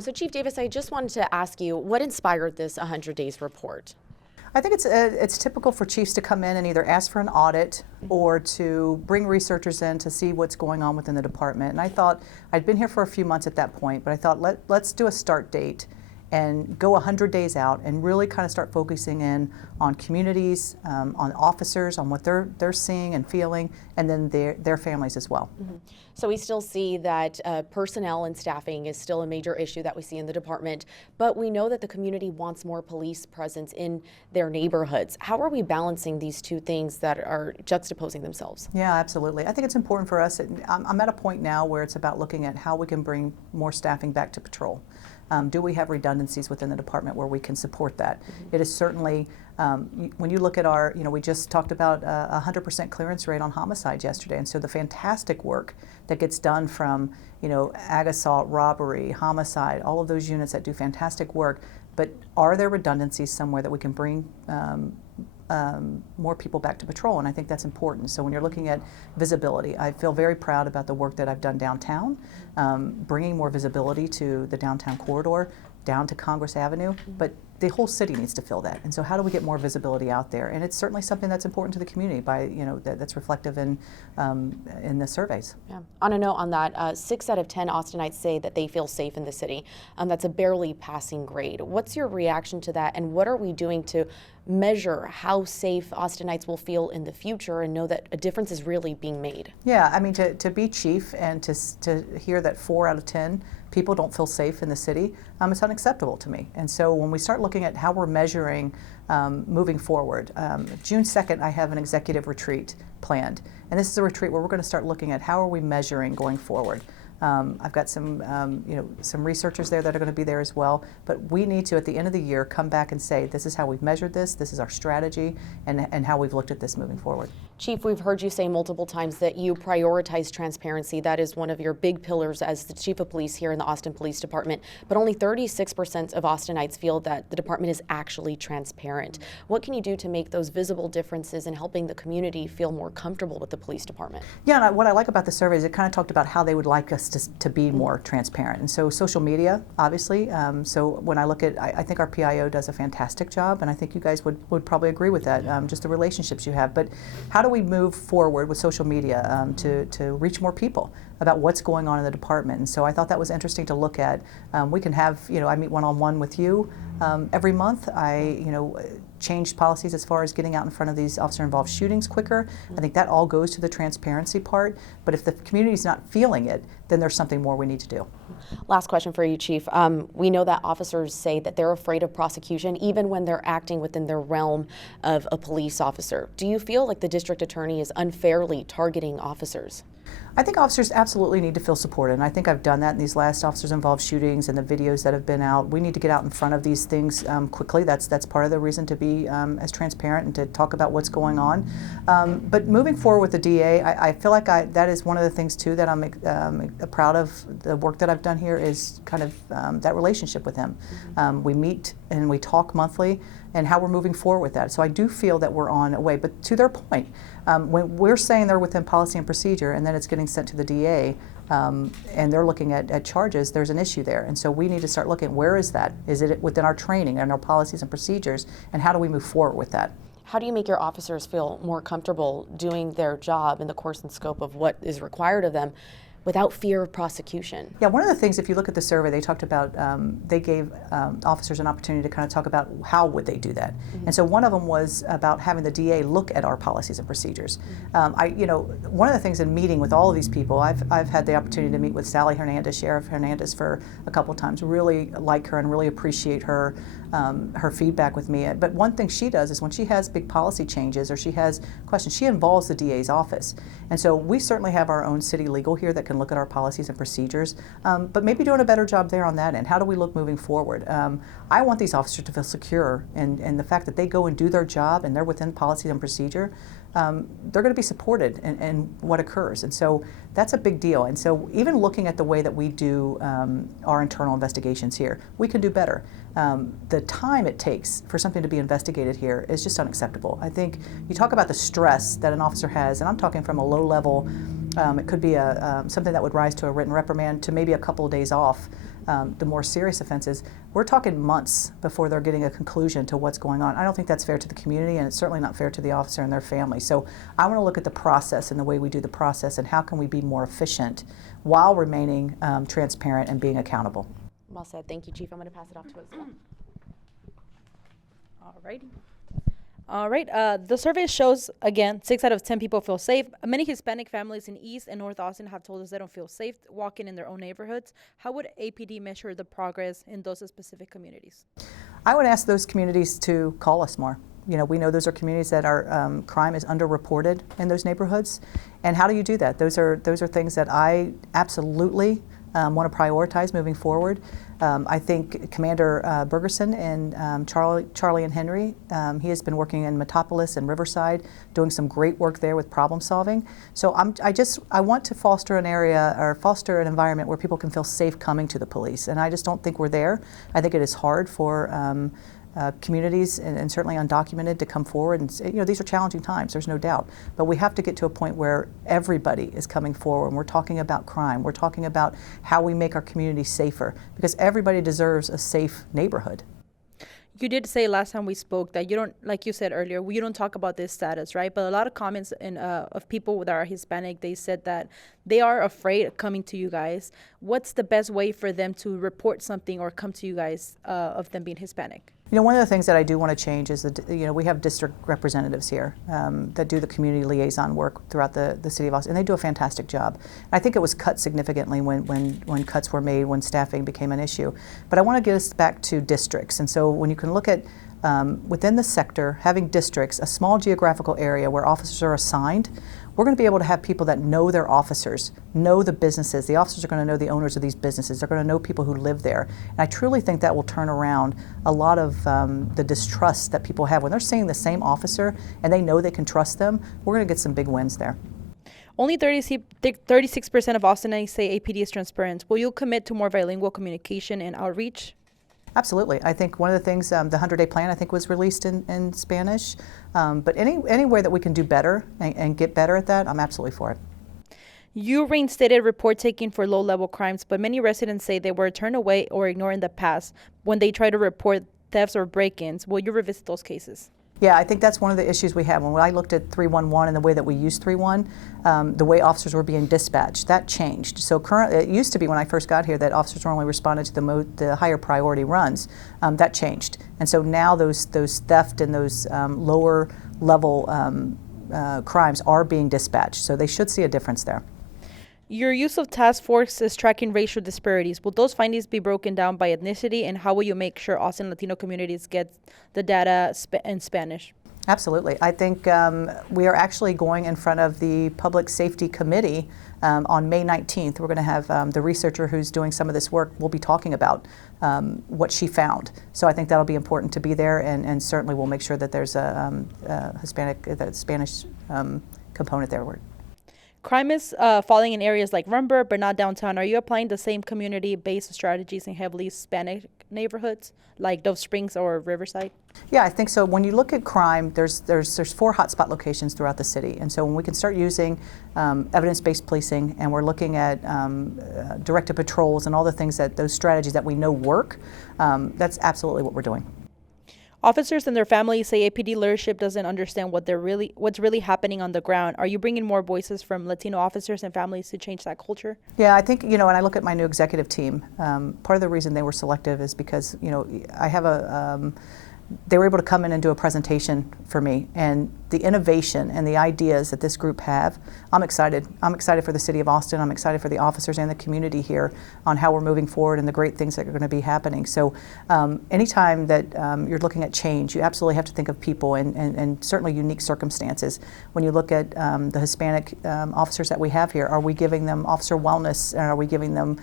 So Chief Davis, I just wanted to ask you, what inspired this 100 Days report? I think it's typical for chiefs to come in and either ask for an audit or to bring researchers in to see what's going on within the department. And I thought, I'd been here for a few months at that point, but I thought let's do a start date and go 100 days out and really kind of start focusing in on communities, on officers, on what they're seeing and feeling, and then their families as well. Mm-hmm. So we still see that personnel and staffing is still a major issue that we see in the department, but we know that the community wants more police presence in their neighborhoods. How are we balancing these two things that are juxtaposing themselves? Yeah, absolutely. I think it's important for us. I'm at a point now where it's about looking at how we can bring more staffing back to patrol. Do we have redundancies within the department where we can support that? Mm-hmm. It is certainly, when you look at our, we just talked about 100% clearance rate on homicide yesterday, and so the fantastic work that gets done from, ag assault, robbery, homicide, all of those units that do fantastic work, but are there redundancies somewhere that we can bring more people back to patrol? And I think that's important. So when you're looking at visibility, I feel very proud about the work that I've done downtown, bringing more visibility to the downtown corridor, down to Congress Avenue, but the whole city needs to feel that. And so how do we get more visibility out there? And it's certainly something that's important to the community by, that's reflective in the surveys. Yeah. On a note on that, 6 out of 10 Austinites say that they feel safe in the city. That's a barely passing grade. What's your reaction to that, and what are we doing to measure how safe Austinites will feel in the future and know that a difference is really being made? Yeah, I mean, to be chief and to hear that 4 out of 10 people don't feel safe in the city, it's unacceptable to me. And so when we start looking at how we're measuring moving forward, June 2nd I have an executive retreat planned. And this is a retreat where we're going to start looking at how are we measuring going forward. I've got some researchers there that are going to be there as well, but we need to, at the end of the year, come back and say, this is how we've measured this is our strategy, and how we've looked at this moving forward. Chief, we've heard you say multiple times that you prioritize transparency. That is one of your big pillars as the Chief of Police here in the Austin Police Department, but only 36% of Austinites feel that the department is actually transparent. What can you do to make those visible differences in helping the community feel more comfortable with the police department? Yeah, and what I like about the survey is it kind of talked about how they would like us to be more transparent. And so social media, obviously. So when I look at, I think our PIO does a fantastic job, and I think you guys would probably agree with that, just the relationships you have. But how do we move forward with social media to reach more people about what's going on in the department? And so I thought that was interesting to look at. We can have, I meet one-on-one with you every month. I, changed policies as far as getting out in front of these officer-involved shootings quicker. I think that all goes to the transparency part. But if the community's not feeling it, then there's something more we need to do. Last question for you, Chief. We know that officers say that they're afraid of prosecution even when they're acting within their realm of a police officer. Do you feel like the district attorney is unfairly targeting officers? I think officers absolutely need to feel supported, and I think I've done that in these last officers-involved shootings and the videos that have been out. We need to get out in front of these things quickly. That's part of the reason to be as transparent and to talk about what's going on. But moving forward with the DA, I feel like that is one of the things too that I'm proud of. The work that I've done here is kind of that relationship with him. We meet and we talk monthly, and how we're moving forward with that. So I do feel that we're on a way. But to their point, when we're saying they're within policy and procedure and then it's getting sent to the DA and they're looking at charges, there's an issue there. And so we need to start looking, where is that? Is it within our training and our policies and procedures? And how do we move forward with that? How do you make your officers feel more comfortable doing their job in the course and scope of what is required of them without fear of prosecution? Yeah, one of the things, if you look at the survey, they talked about, they gave officers an opportunity to kind of talk about how would they do that. Mm-hmm. And so one of them was about having the DA look at our policies and procedures. Mm-hmm. One of the things in meeting with all of these people, I've had the opportunity to meet with Sally Hernandez, Sheriff Hernandez, for a couple of times. Really like her and really appreciate her feedback with me. But one thing she does is when she has big policy changes or she has questions, she involves the DA's office. And so we certainly have our own city legal here that can look at our policies and procedures, but maybe doing a better job there on that end. How do we look moving forward? I want these officers to feel secure, and the fact that they go and do their job and they're within policy and procedure, they're going to be supported in what occurs. And so that's a big deal. And so even looking at the way that we do our internal investigations here, we can do better. The time it takes for something to be investigated here is just unacceptable. I think you talk about the stress that an officer has, and I'm talking from a low level, it could be something that would rise to a written reprimand to maybe a couple of days off. the more serious offenses, we're talking months before they're getting a conclusion to what's going on. I don't think that's fair to the community, and it's certainly not fair to the officer and their family. So I want to look at the process and the way we do the process and how can we be more efficient while remaining transparent and being accountable. Well said. Thank you, Chief. I'm going to pass it off to Isabel. All right. The survey shows, again, 6 out of 10 people feel safe. Many Hispanic families in East and North Austin have told us they don't feel safe walking in their own neighborhoods. How would APD measure the progress in those specific communities? I would ask those communities to call us more. You know, we know those are communities that are crime is underreported in those neighborhoods. And how do you do that? Those are things that I absolutely want to prioritize moving forward. I think Commander Bergerson and Charlie and Henry, he has been working in Metopolis and Riverside, doing some great work there with problem solving. So I want to foster an area or foster an environment where people can feel safe coming to the police. And I just don't think we're there. I think it is hard for communities and certainly undocumented to come forward, and you know, these are challenging times, there's no doubt, but we have to get to a point where everybody is coming forward and we're talking about crime, we're talking about how we make our community safer, because everybody deserves a safe neighborhood. You did say last time we spoke that you don't, like you said earlier, you don't talk about this status, right? But a lot of comments of people that are Hispanic, they said that they are afraid of coming to you guys. What's the best way for them to report something or come to you guys of them being Hispanic? You know, one of the things that I do want to change is that, you know, we have district representatives here that do the community liaison work throughout the city of Austin, and they do a fantastic job. I think it was cut significantly when cuts were made, when staffing became an issue. But I want to get us back to districts, and so when you can look at within the sector, having districts, a small geographical area where officers are assigned, we're going to be able to have people that know their officers, know the businesses. The officers are going to know the owners of these businesses. They're going to know people who live there. And I truly think that will turn around a lot of the distrust that people have. When they're seeing the same officer and they know they can trust them, we're going to get some big wins there. Only 36% of Austinites say APD is transparent. Will you commit to more bilingual communication and outreach? Absolutely. I think one of the things, the 100-day plan, I think, was released in Spanish. But anywhere that we can do better and get better at that, I'm absolutely for it. You reinstated report taking for low-level crimes, but many residents say they were turned away or ignored in the past when they try to report thefts or break-ins. Will you revisit those cases? Yeah, I think that's one of the issues we have. When I looked at 311 and the way that we use 311, the way officers were being dispatched, that changed. So it used to be when I first got here that officers were only responded to the higher priority runs. That changed. And so now those theft and those lower level crimes are being dispatched. So they should see a difference there. Your use of task force is tracking racial disparities. Will those findings be broken down by ethnicity, and how will you make sure Austin Latino communities get the data in Spanish? Absolutely. I think we are actually going in front of the Public Safety Committee on May 19th. We're going to have the researcher who's doing some of this work will be talking about what she found. So I think that'll be important to be there, and certainly we'll make sure that there's a Spanish component there. Crime is falling in areas like Rumber, but not downtown. Are you applying the same community-based strategies in heavily Hispanic neighborhoods like Dove Springs or Riverside? Yeah, I think so. When you look at crime, there's 4 hotspot locations throughout the city, and so when we can start using evidence-based policing, and we're looking at directed patrols and all the things those strategies that we know work, that's absolutely what we're doing. Officers and their families say APD leadership doesn't understand what's really happening on the ground. Are you bringing more voices from Latino officers and families to change that culture? Yeah, I think, you know, when I look at my new executive team, part of the reason they were selective is because, you know, I have they were able to come in and do a presentation for me, and the innovation and the ideas that this group have, I'm excited. I'm excited for the city of Austin. I'm excited for the officers and the community here on how we're moving forward and the great things that are going to be happening. So anytime that you're looking at change, you absolutely have to think of people and certainly unique circumstances. When you look at the Hispanic officers that we have here, are we giving them officer wellness, and are we giving them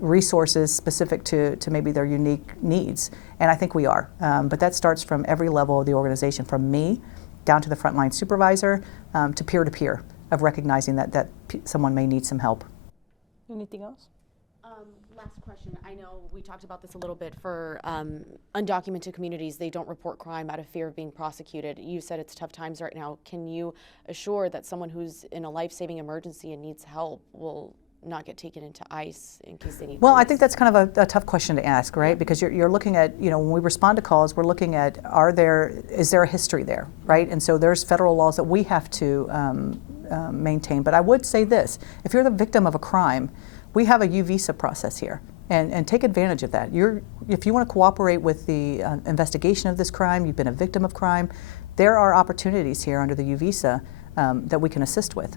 resources specific to maybe their unique needs? And I think we are. But that starts from every level of the organization, from me down to the frontline supervisor to peer-to-peer, of recognizing that someone may need some help. Anything else? Last question. I know we talked about this a little bit for undocumented communities. They don't report crime out of fear of being prosecuted. You said it's tough times right now. Can you assure that someone who's in a life-saving emergency and needs help will not get taken into ICE in case they need Well, I police? think that's kind of a tough question to ask, right? Because you're looking at, when we respond to calls, we're looking at, is there a history there, right? And so there's federal laws that we have to maintain. But I would say this, if you're the victim of a crime, we have a U visa process here. And take advantage of that. If you want to cooperate with the investigation of this crime, you've been a victim of crime, there are opportunities here under the U visa that we can assist with.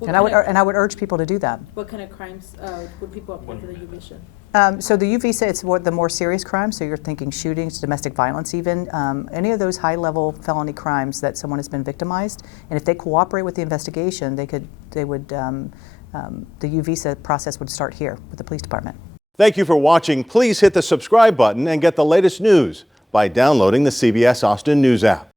And I would urge people to do that. What kind of crimes would people apply for the U visa? So the U visa, it's the more serious crimes. So you're thinking shootings, domestic violence, even any of those high-level felony crimes that someone has been victimized. And if they cooperate with the investigation, the U visa process would start here with the police department. Thank you for watching. Please hit the subscribe button and get the latest news by downloading the CBS Austin News app.